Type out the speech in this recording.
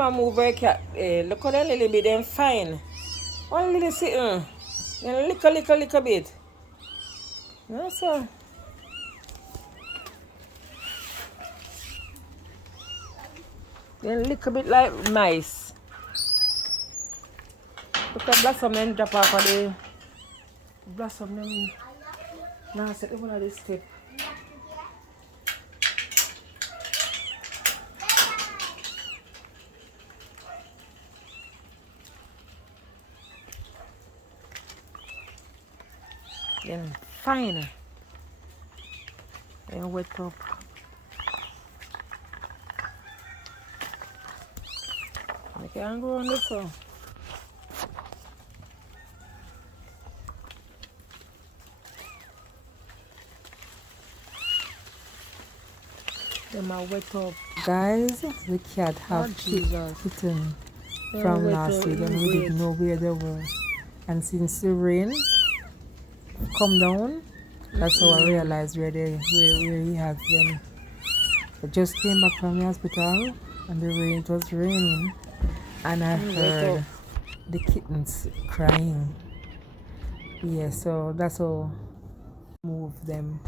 man move very cat. Look at that little bit, them fine. One little sitting. Then little bit. No, sir. Then little bit like mice. Look at blossom then drop off of the blossom them. Now set them on this step. Then fine. Then wet up. I can't go on this one. Them are wet up. Guys, the cat have kitten from last week and we didn't know where they were. And since the rain come down, that's how I realized where he had them. I just came back from the hospital and it was raining and I heard the kittens crying. Yeah, so that's how I moved them.